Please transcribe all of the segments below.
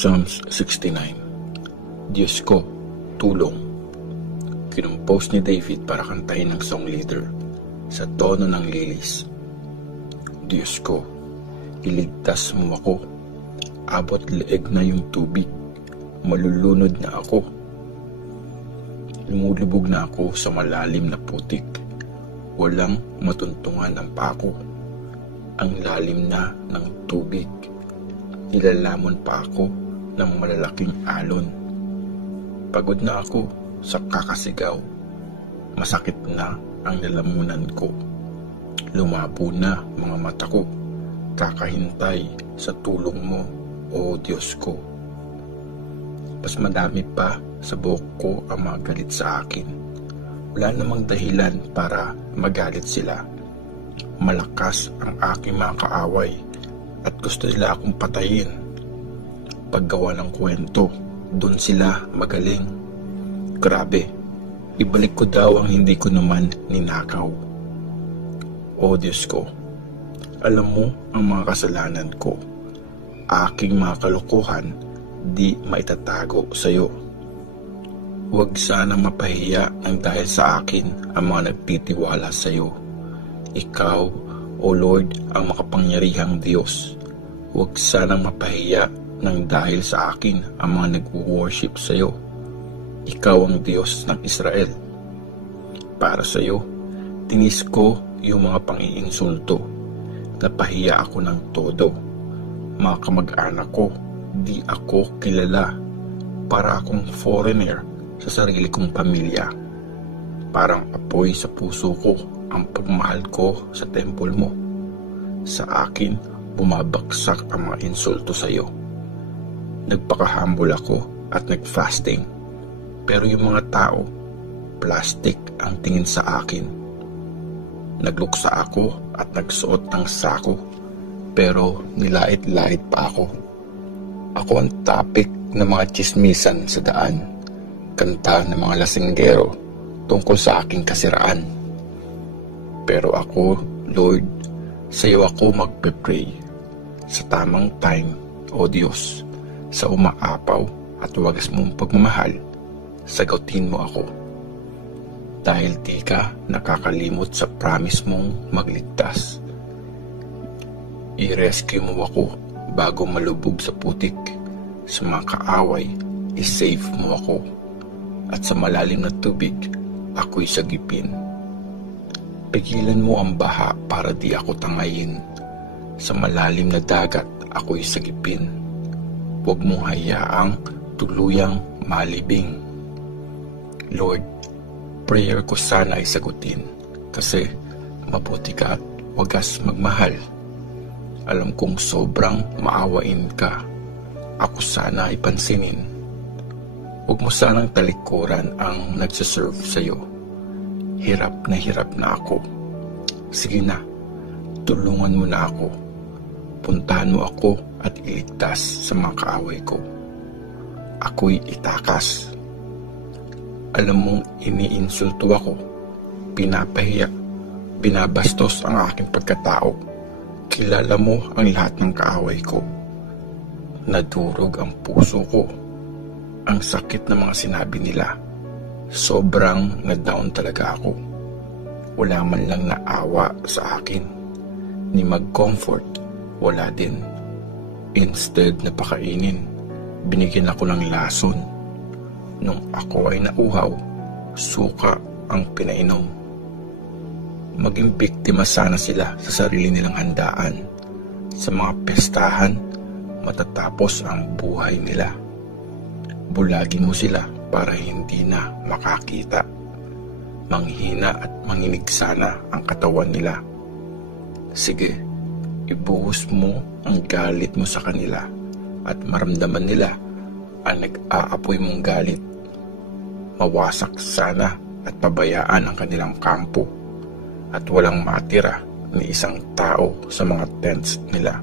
Psalms 69. Diyos ko, tulong. Kinumpose ni David para kantahin ng song leader sa tono ng lilis. Diyos ko, iligtas mo ako. Abot leeg na yung tubig. Malulunod na ako. Lumulubog na ako sa malalim na putik. Walang matuntungan ang pako. Ang lalim na ng tubig. Nilalamon pa ako ng malalaking alon. Pagod na ako sa kakasigaw. Masakit na ang lalamunan ko. Lumabo na mga mata ko. Kakahintay sa tulong mo, o Diyos ko. Mas madami pa sa buhok ko ang mga galit sa akin. Wala namang dahilan para magalit sila. Malakas ang aking mga kaaway at gusto nila akong patayin. Paggawa ng kwento, doon sila magaling. Grabe, ibalik ko daw ang hindi ko naman ninakaw. O Diyos ko, alam mo ang mga kasalanan ko. Aking mga kalokohan, di maitatago sa iyo. Huwag sanang mapahiya ng dahil sa akin ang mga nagtitiwala sa iyo. Ikaw, O Lord, ang makapangyarihang Diyos. Huwag sanang mapahiya ng dahil sa akin ang mga nag-worship sa iyo. Ikaw ang Diyos ng Israel. Para sa iyo, tinis ko yung mga pangiinsulto. Napahiya ako ng todo. Mga kamag-anak ko, di ako kilala. Para akong foreigner sa sarili kong pamilya. Parang apoy sa puso ko ang pagmahal ko sa temple mo. Sa akin, bumabagsak ang mga insulto sa iyo. Nagpakahambol ako at nag-fasting. Pero yung mga tao, plastic ang tingin sa akin. Nagluksa ako at nagsuot ng sako. Pero nilait-lait pa ako. Ako ang topic ng mga chismisan sa daan. Kanta ng mga lasinggero tungkol sa aking kasiraan. Pero ako, Lord, sa iyo ako magpe-pray. Sa tamang time, O Diyos, sa umaapaw at wagas mong pagmamahal, sagutin mo ako. Dahil di ka nakakalimot sa promise mong magligtas. I-rescue mo ako bago malubog sa putik. Sa mga kaaway, i-save mo ako. At sa malalim na tubig, ako'y sagipin. Pigilan mo ang baha para di ako tangayin. Sa malalim na dagat, ako'y sagipin. Huwag mong hayaang tuluyang malibing. Lord, prayer ko sana ay sagutin. Kasi mabuti ka at wagas magmahal. Alam kong sobrang maawain ka. Ako sana ay pansinin. Huwag mo sanang talikuran ang nagsaserve sa iyo. Hirap na ako. Sige na, tulungan mo na ako. Puntahan mo ako at iligtas sa mga kaaway ko. Ako'y itakas. Alam mong iniinsulto ako, pinapahiya, binabastos ang aking pagkatao. Kilala mo ang lahat ng kaaway ko. Nadurog ang puso ko. Ang sakit ng mga sinabi nila. Sobrang na-down talaga ako. Wala man lang naawa sa akin. Ni mag-comfort, wala din. Instead na pakainin, binigyan ako ng lason. Nung ako ay nauhaw, suka ang pinainom. Maging biktima sana sila sa sarili nilang handaan. Sa mga pestahan, matatapos ang buhay nila. Bulagin mo sila para hindi na makakita. Manghina at manginig sana ang katawan nila. Sige, ibuhos mo ang galit mo sa kanila at maramdaman nila ang nag-aapoy mong galit. Mawasak sana at pabayaan ang kanilang kampo at walang matira ni isang tao sa mga tents nila.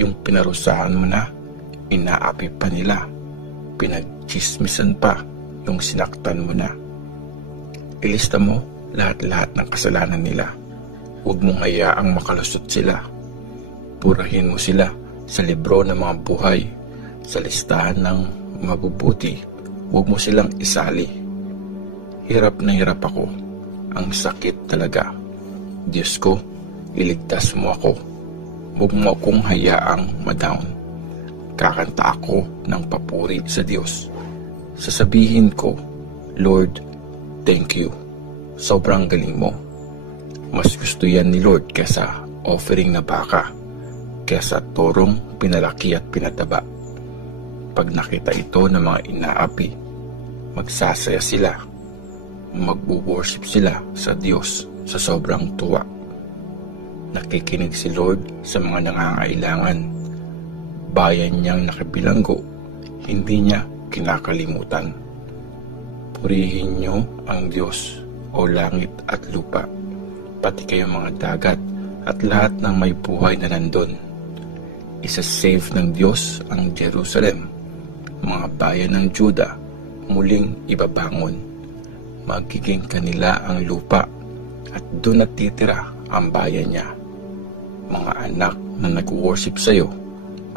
Yung pinarusahan mo na, inaapi pa nila. Pinagchismisan pa yung sinaktan mo na. Ilista mo lahat-lahat ng kasalanan nila. Huwag mong hayaang makalusot sila. Purahin mo sila sa libro ng mga buhay. sa listahan ng mabubuti, huwag mo silang isali. Hirap na hirap ako. Ang sakit talaga. Diyos ko, iligtas mo ako. Huwag mo akong hayaang ma-down. Kakanta ako ng papuri sa Diyos. Sasabihin ko, Lord, thank you. Sobrang galing mo. Mas gusto yan ni Lord kesa offering na baka, kesa torong pinalaki at pinataba. Pag nakita ito ng mga inaapi, magsasaya sila. Mag-worship sila sa Diyos sa sobrang tuwa. Nakikinig si Lord sa mga nangangailangan. Bayan niyang nakabilanggo, hindi niya kinakalimutan. Purihin niyo ang Diyos, o langit at lupa, pati kayong mga dagat at lahat ng may buhay na nandun. Isa-save ng Diyos ang Jerusalem, mga bayan ng Juda muling ibabangon. Magiging kanila ang lupa at doon natitira ang bayan niya. Mga anak na nag-worship sa iyo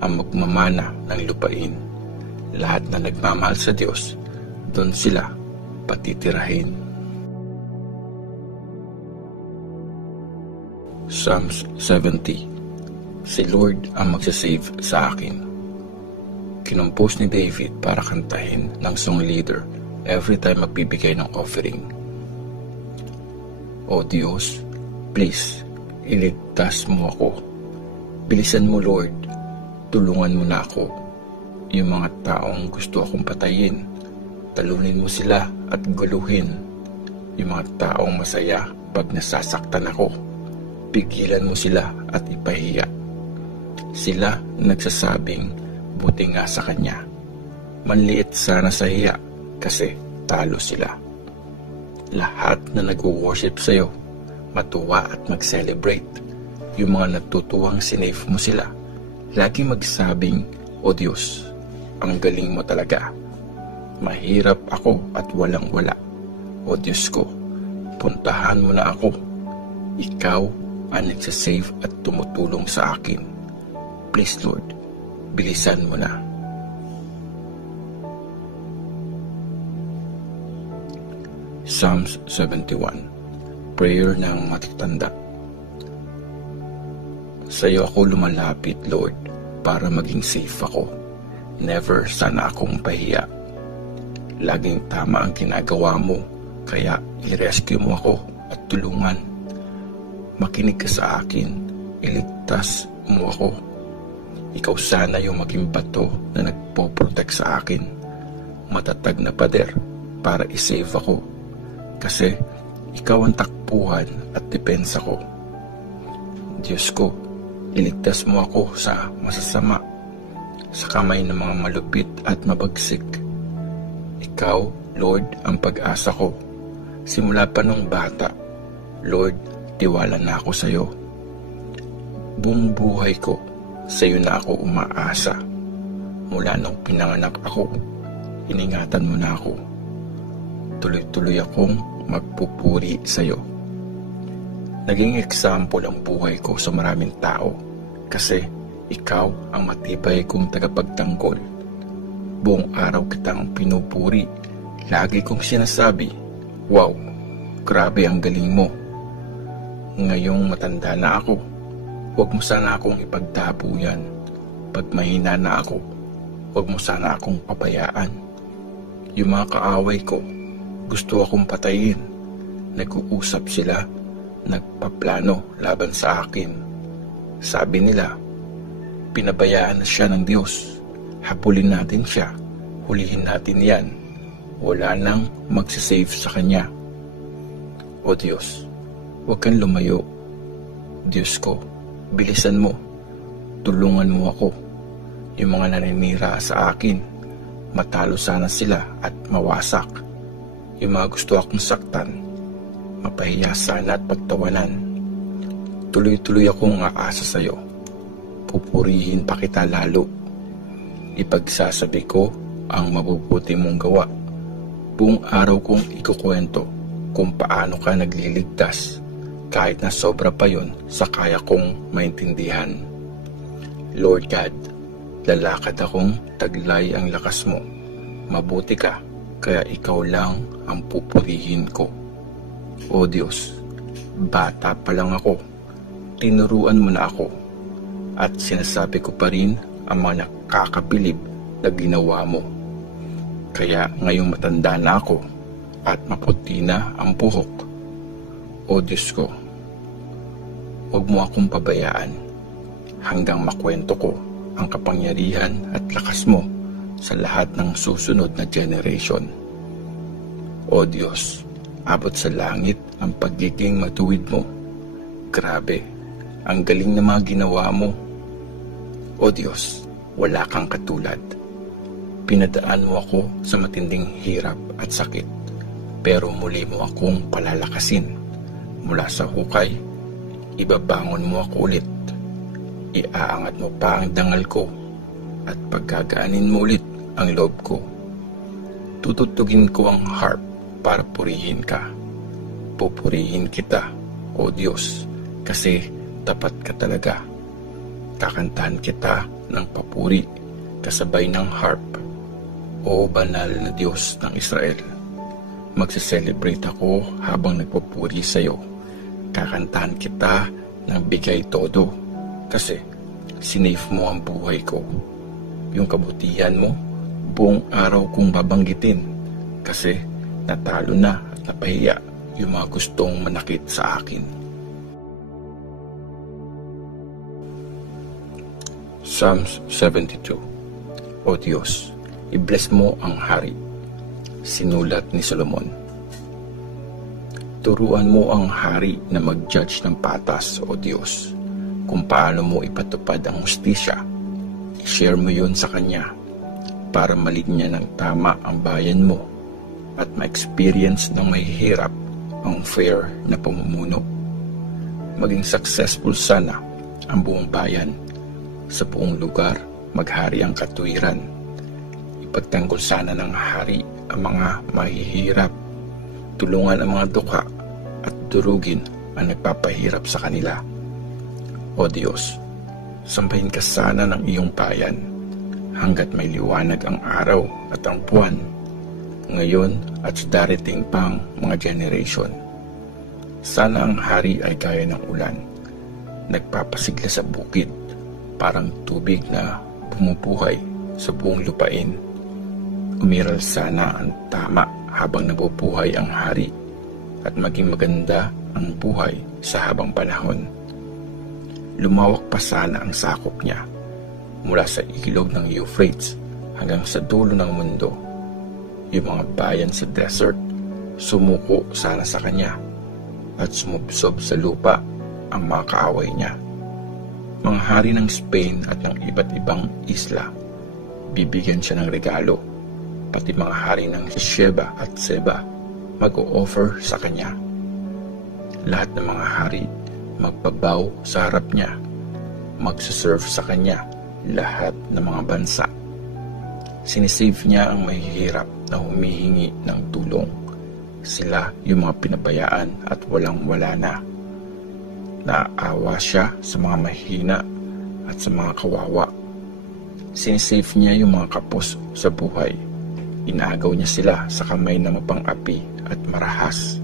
ang magmamana ng lupain. Lahat na nagmamahal sa Diyos, doon sila patitirahin. Psalms 70. Si Lord ang magsasave sa akin. Kinompose ni David para kantahin ng song leader every time magbibigay ng offering. O Diyos, please, iligtas mo ako. Bilisan mo, Lord. Tulungan mo na ako. Yung mga taong gusto akong patayin, talunin mo sila at guluhin. Yung mga taong masaya pag nasasaktan ako, pigilan mo sila at ipahiya. Sila nagsasabing buti nga sa kanya. Manliit sana sa hiya kasi talo sila. Lahat na nag-worship sa iyo, matuwa at mag-celebrate. Yung mga natutuwang sinave mo sila, lagi magsabing, O Diyos, ang galing mo talaga. Mahirap ako at walang-wala. O Diyos ko, puntahan mo na ako. Ikaw ang nagsasave at tumutulong sa akin. Please Lord, bilisan mo na. Psalms 71. Prayer ng matatanda. Sa iyo ako lumalapit, Lord, para maging safe ako. Never sana akong pahiya. Laging tama ang ginagawa mo, kaya i-rescue mo ako at tulungan. Makinig ka sa akin, iligtas mo ako. Ikaw sana yung maging bato na nagpo-protect sa akin. Matatag na pader para i-save ako. Kasi ikaw ang takbuhan at depensa ko. Diyos ko, iligtas mo ako sa masasama, sa kamay ng mga malupit at mabagsik. Ikaw, Lord, ang pag-asa ko. Simula pa nung bata, Lord, tiwala na ako sa iyo. Buong buhay ko, sa iyo na ako umaasa. Mula nung pinanganak ako, iningatan mo na ako. Tuloy-tuloy akong magpupuri sa iyo. Naging example ang buhay ko sa maraming tao kasi ikaw ang matibay kong tagapagtanggol. Buong araw kitang pinupuri. Lagi kong sinasabi, wow, grabe ang galing mo. Ngayong matanda na ako, huwag mo sana akong ipagtabuyan. Pag mahina na ako, huwag mo sana akong pabayaan. Yung mga kaaway ko, gusto akong patayin. Nag-uusap sila, nagpaplano laban sa akin. Sabi nila, pinabayaan na siya ng Diyos. Habulin natin siya, hulihin natin yan. Wala nang magsisave sa kanya. O Diyos, huwag kang lumayo. Diyos ko, bilisan mo. Tulungan mo ako. Yung mga naninira sa akin, matalo sana sila at mawasak. Yung mga gusto akong saktan, mapahiya sana at pagtawanan. Tuloy-tuloy akong aasa sa iyo. Pupurihin pa kita lalo. Ipagsasabi ko ang mabubuti mong gawa. Buong araw kong ikukwento kung paano ka nagliligtas kahit na sobra pa yon sa kaya kong maintindihan. Lord God, Lalakad akong taglay ang lakas mo. Mabuti ka, kaya ikaw lang ang pupurihin ko. O Diyos, bata pa lang ako, tinuruan mo na ako, at sinasabi ko pa rin ang mga nakakabilib na ginawa mo. Kaya ngayong matanda na ako at maputi na ang buhok, o Diyos ko, huwag mo akong pabayaan hanggang makwento ko ang kapangyarihan at lakas mo sa lahat ng susunod na generation. O Diyos, abot sa langit ang pagiging matuwid mo. Grabe, ang galing na mga ginawa mo. O Diyos, wala kang katulad. Pinadaan mo ako sa matinding hirap at sakit, pero muli mo akong palalakasin. Mula sa hukay, ibabangon mo ako ulit. Iaangat mo pa ang dangal ko at paggagaanin mo ulit ang loob ko. Tututugin ko ang harp para purihin ka. Pupurihin kita, O Diyos, kasi tapat ka talaga. Kakantahan kita ng papuri kasabay ng harp, O banal na Diyos ng Israel. Magse-celebrate ako habang nagpupuri sa iyo. Kakantahan kita ng bigay todo, kasi sinave mo ang buhay ko. Yung kabutihan mo, buong araw kong babanggitin, kasi natalo na at napahiya yung mga gustong manakit sa akin. Psalms 72. O Diyos, i-bless mo ang hari. Sinulat ni Solomon. Turuan mo ang hari na mag-judge ng patas, O Diyos. Kung paano mo ipatupad ang hustisya, i-share mo yun sa kanya para malinya ng tama ang bayan mo at ma-experience ng mahihirap ang fair na pamumuno. Maging successful sana ang buong bayan. Sa buong lugar, maghari ang katuwiran. Ipagtanggol sana ng hari ang mga mahihirap. Tulungan ang mga duka at durugin ang nagpapahirap sa kanila. O Diyos, sambahin ka sana ng iyong bayan hanggat may liwanag ang araw at ang buwan, ngayon at sa darating pang mga generation. Sana ang hari ay gaya ng ulan, nagpapasigla sa bukid, parang tubig na bumubuhay sa buong lupain. Umiral sana ang tama habang nabubuhay ang hari at maging maganda ang buhay sa habang panahon. Lumawak pa sana ang sakop niya mula sa ilog ng Euphrates hanggang sa dulo ng mundo. Yung mga bayan sa desert, sumuko sana sa kanya at sumubsob sa lupa ang mga kaaway niya. Mga hari ng Spain at ng iba't ibang isla, bibigyan siya ng regalo. Pati mga hari ng Sheba at Seba mag-o-offer sa kanya. Lahat ng mga hari magbabaw sa harap niya, magsaserve sa kanya lahat ng mga bansa. Sinisave niya ang mahihirap na humihingi ng tulong. Sila yung mga pinabayaan at walang-wala na. Naaawa siya sa mga mahina at sa mga kawawa. Sinisave niya yung mga kapos sa buhay. Inaagaw niya sila sa kamay na mapang-api at marahas.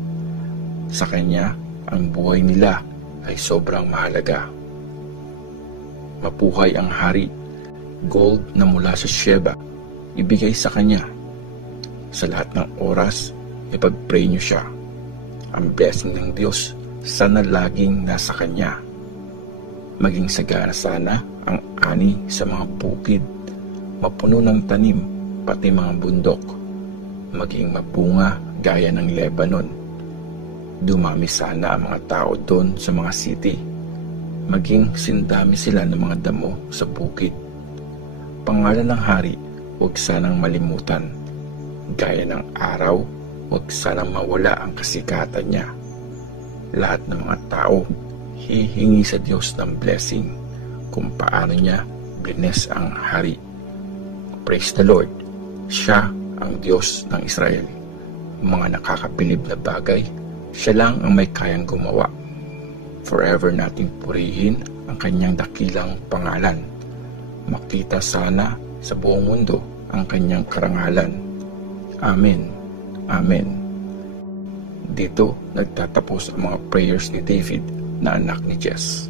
Sa kanya, ang buhay nila ay sobrang mahalaga. Mapuhay ang hari. Gold na mula sa Sheba, ibigay sa kanya. Sa lahat ng oras, ipag-pray niyo siya. Ang blessing ng Diyos sana laging nasa kanya. Maging sagana sana ang ani sa mga bukid, mapuno ng tanim, pati mga bundok. Maging mabunga gaya ng Lebanon. Dumami sana ang mga tao doon sa mga city. Maging sindami sila ng mga damo sa bukid. Pangalan ng hari, huwag sanang malimutan. Gaya ng araw, huwag sanang mawala ang kasikatan niya. Lahat ng mga tao hihingi sa Diyos ng blessing kung paano niya bless ang hari. Praise the Lord. Siya ang Diyos ng Israel. Mga nakakabilib na bagay, siya lang ang may kayang gumawa. Forever nating purihin ang kanyang dakilang pangalan. makita sana sa buong mundo ang kanyang karangalan. Amen. Amen. Dito nagtatapos ang mga prayers ni David na anak ni Jess.